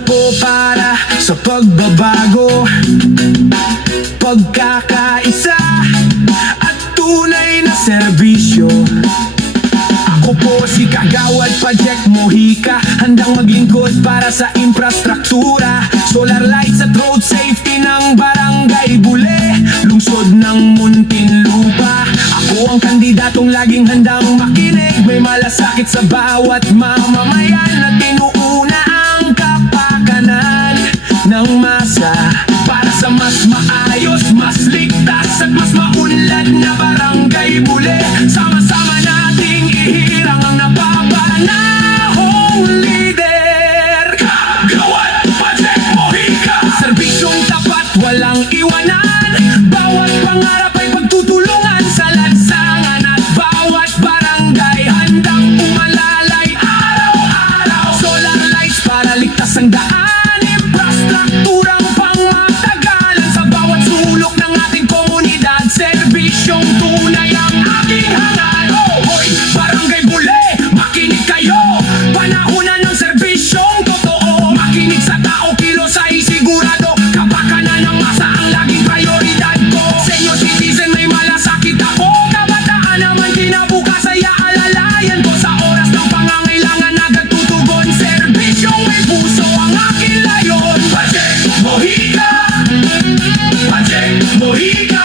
ako para sa pagbabago, pagkakaisa at tunay na serbisyo. Ako po si Kagawad Project Mojica, handang maglingkod para sa infrastruktura, solar lights at road safety ng Barangay Bule, lungsod ng Muntinlupa. Ako ang kandidatong laging handang makinig, may malasakit sa bawat mamamayan na tinuuna ang kapakanan ng masa para sa mas maayos, mas ligtas at mas maunlad na Barangay Bule. Sama-sama nating ihirang ang napapanahong lider, Kagawad Project Mojica. Serbisyong tapat, walang iwanan, bawat pangarap ay pagtutulungan sa lansangan, at bawat barangay handang umalalay araw-araw. Solar lights para ligtas ang daan, infrastrukturang pangmatagalan sa bawat sulok ng ating komunidad. Serbisyong tunay ang aking hangad. Hoy, Barangay Bule, makinig kayo, panahon na ng serbisyong totoo. Makinig sa tao, kilos ay sigurado, kapakanan ng masa ang laging prioridad ko. Senior citizen, may malasakit ako, kabataan naman kinabukas ay aalalayan ko. Sa oras ng pangangailangan agad tutugon, serbisyong may puso ang aking layon. Project Mojica, Project Mojica,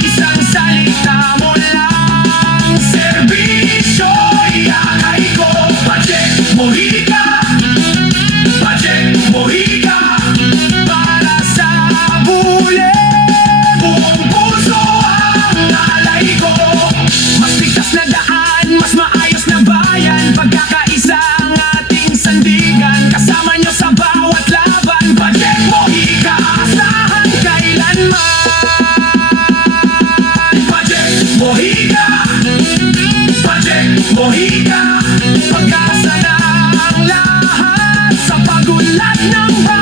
isang salita mo lang, serbisyo iakay ko. Project Mojica, Project Mojica, para sa Bule, buong puso ang alay ko. Mas ligtas na daan, mas maayos na bayan, pagkakaisa ang ating sandigan, kasama nyo sa bawat laban. Project Mojica, asahan kailanman. Project Mojica, Project Mojica, pag-asa ng lahat sa pagunlad ng bayan.